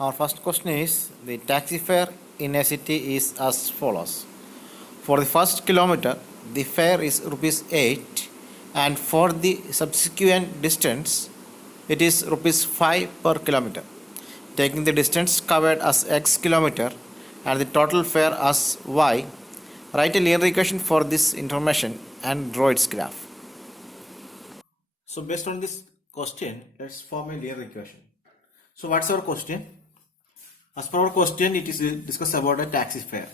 Our first question is the taxi fare in a city is as follows. For the first kilometer, the fare is rupees 8, and for the subsequent distance, it is rupees 5 per kilometer. Taking the distance covered as x kilometer and the total fare as y, write a linear equation for this information and draw its graph. So based on this question, let's form a linear equation. So what's our question? As per our question, it is discussed about a taxi fare.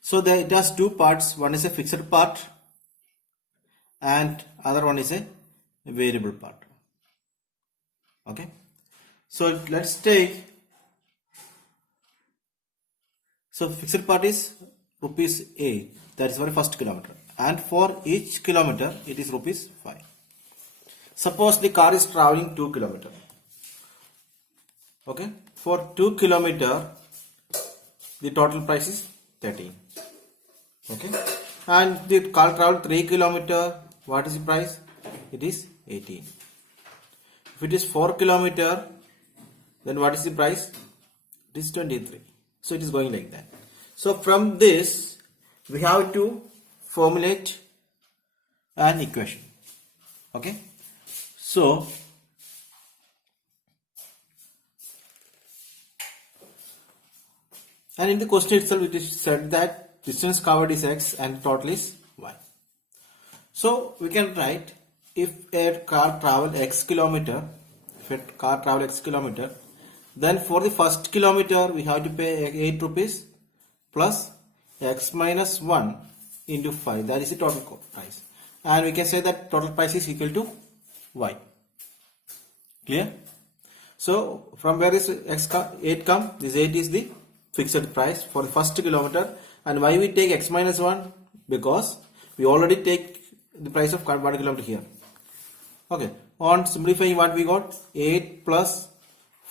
So it has two parts. One is a fixed part and other one is a variable part. Okay. So let's take. So fixed part is rupees 8. That is for the first kilometer. And for each kilometer, it is rupees 5. Suppose the car is traveling 2 kilometer. Okay. For 2 kilometer, the total price is 13. Okay. And the car travel 3 kilometer, what is the price? It is 18. If it is 4 kilometer, then what is the price? It is 23. So it is going like that. So from this, we have to formulate an equation. Okay. So and in the question itself, it is said that distance covered is x and total is y. So we can write, if a car travel x kilometer, then for the first kilometer we have to pay 8 rupees plus x minus 1 into 5. That is the total price. And we can say that total price is equal to y. Clear? So from where is 8 come? This 8 is the fixed price for the first kilometer. And why we take x minus 1? Because we already take the price of 1 kilometer here. Okay. On simplifying, what we got? 8 plus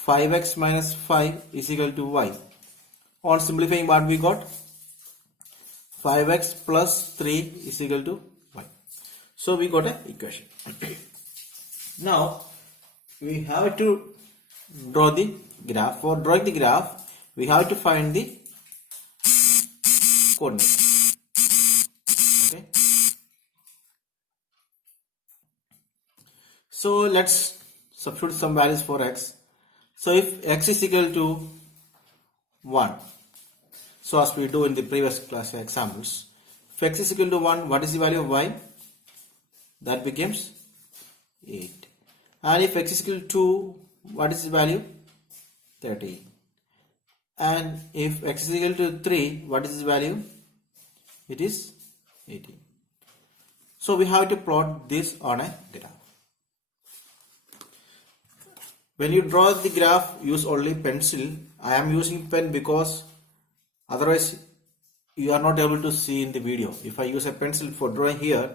5x minus 5 is equal to y. On simplifying, what we got? 5x plus 3 is equal to y. So we got an equation. Now we have to draw the graph. For drawing the graph, we have to find the coordinates. Okay. So let's substitute some values for x. So if x is equal to 1, so as we do in the previous class examples, if x is equal to 1, what is the value of y? That becomes 8. And if x is equal to 2, what is the value? 30. And if x is equal to 3, what is the value? It is 18. So we have to plot this on a graph. When you draw the graph, use only pencil. I am using pen because otherwise you are not able to see in the video. If I use a pencil for drawing here,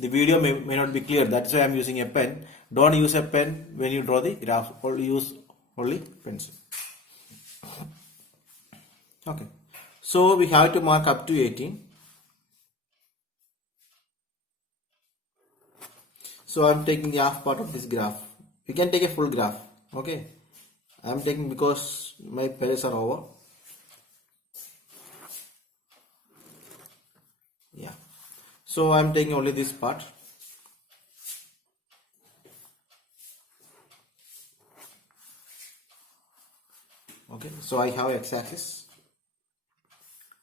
the video may not be clear. That's why I am using a pen. Don't use a pen when you draw the graph. Use only pencil. Okay. So we have to mark up to 18. So I am taking the half part of this graph. We can take a full graph. Okay. I am taking because my pages are over. Yeah. So I am taking only this part. Okay. So I have x-axis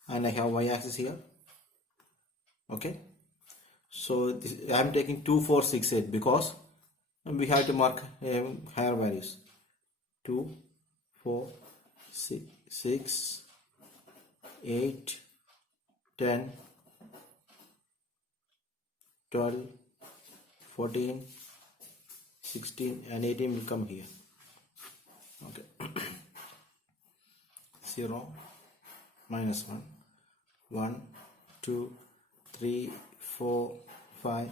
and I have y-axis here. Okay. So I am taking 2, 4, 6, 8 because we have to mark higher values. 2, 4, 6, 8, 10, 12, 14, 16 and 18 will come here. Okay. 0, minus 1, 1, 2, 3, 4, 5,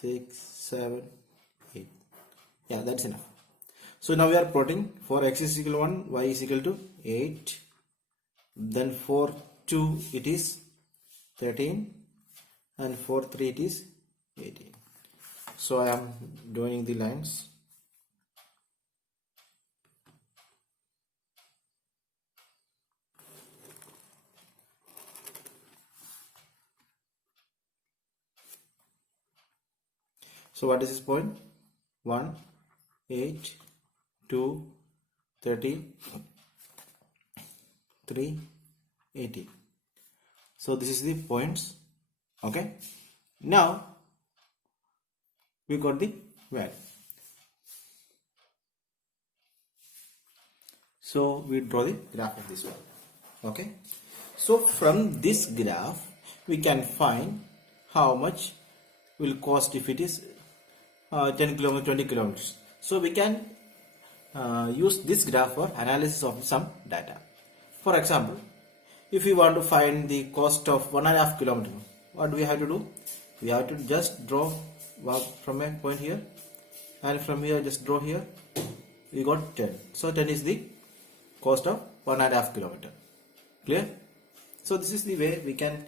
6, 7, 8. Yeah, that's enough. So now we are plotting. For x is equal to 1, y is equal to 8. Then for 2 it is 13 and for 3 it is 18. So I am drawing the lines. So what is this point? 1, 8, 2, 30, 3, 80. So this is the points. Okay. Now we got the value. So we draw the graph of this one. Okay. So from this graph we can find how much will cost if it is 10 kilometers, 20 kilometers. So we can use this graph for analysis of some data. For example, if we want to find the cost of 1.5 kilometer, what do we have to do? We have to just draw from a point here, and from here just draw here. We got 10. So 10 is the cost of 1.5 kilometer. Clear? So this is the way we can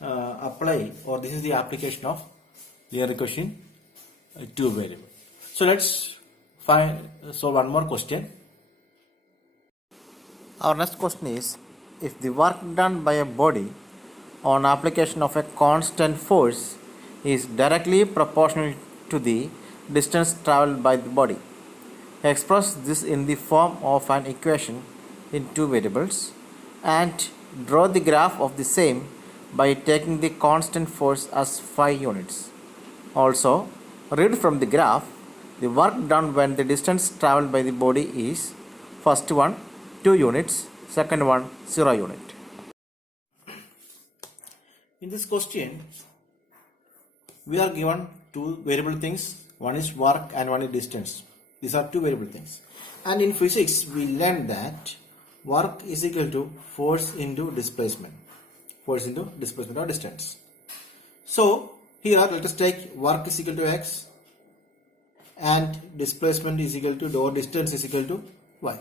apply, or this is the application of linear equation two variable. So let's solve one more question. Our next question is, if the work done by a body on application of a constant force is directly proportional to the distance traveled by the body, express this in the form of an equation in two variables and draw the graph of the same by taking the constant force as 5 units. Also, read from the graph the work done when the distance traveled by the body is first one 2 units, second one 0 unit. In this question, we are given two variable things. One is work and one is distance. These are two variable things. And in physics, we learned that work is equal to force into displacement. Force into displacement or distance. So here let us take work is equal to x and displacement is equal to, or distance is equal to y.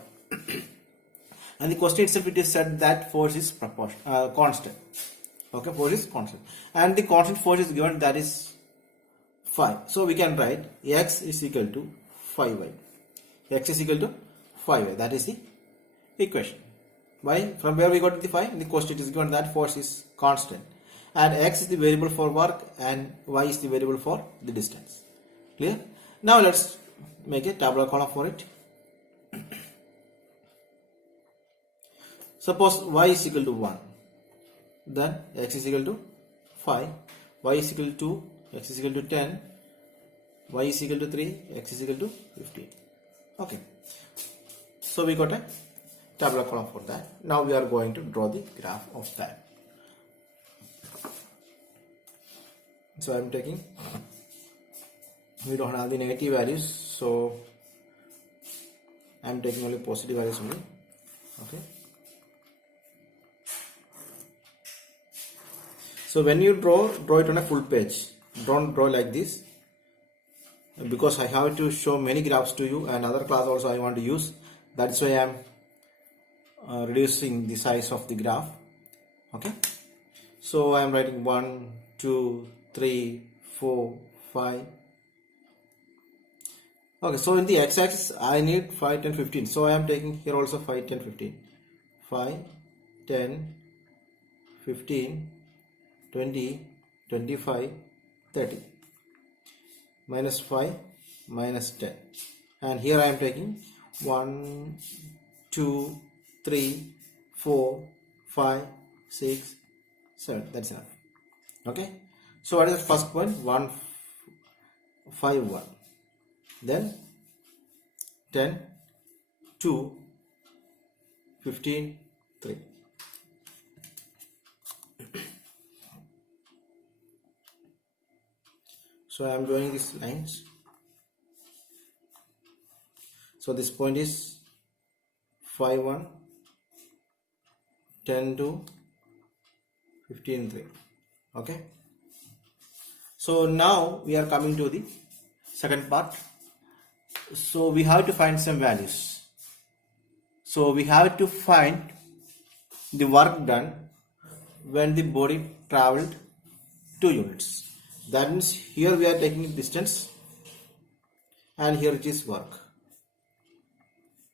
And the question itself, it is said that force is constant. Okay, force is constant, and the constant force is given, that is 5. So we can write x is equal to 5y. X is equal to 5y. That is the equation. Why? From where we got the 5? In the question it is given that force is constant, and x is the variable for work and y is the variable for the distance. Clear? Now let's make a tabular column for it. Suppose y is equal to 1, then x is equal to 5, y is equal to 2, x is equal to 10, y is equal to 3, x is equal to 15. Okay, so we got a tabular column for that. Now we are going to draw the graph of that. So I am taking, we don't have the negative values, so I am taking only positive values only. Okay. So when you draw it on a full page. Don't draw like this, because I have to show many graphs to you, and other class also I want to use. That's why I am reducing the size of the graph. Okay. So I am writing 1, 2, 3, 4, 5. Okay. So in the x-axis I need 5, 10, 15. So I am taking here also 5, 10, 15. 5, 10, 15. 20, 25, 30, minus 5, minus 10, and here I am taking 1, 2, 3, 4, 5, 6, 7. That's enough. Okay. So what is the first point? 1, 5, 1. Then 10, 2, 15, 3. So I am drawing these lines. So this point is 5, 1, 10, 2, 15, 3. Okay. So now we are coming to the second part. So we have to find some values. So we have to find the work done when the body traveled 2 units. That means here we are taking distance and here it is work.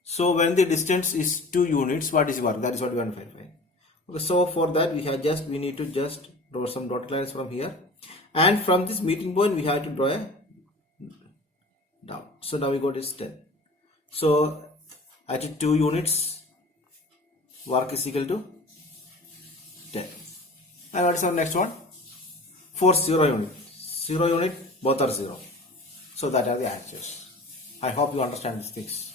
So when the distance is 2 units, what is work? That is what we want to find. Okay, so for that we need to just draw some dotted lines from here, and from this meeting point we have to draw a down. So now we got is 10. So at 2 units, work is equal to 10. And what is our next one? For 0 unit. 0 unit, both are 0. So that are the answers. I hope you understand these things.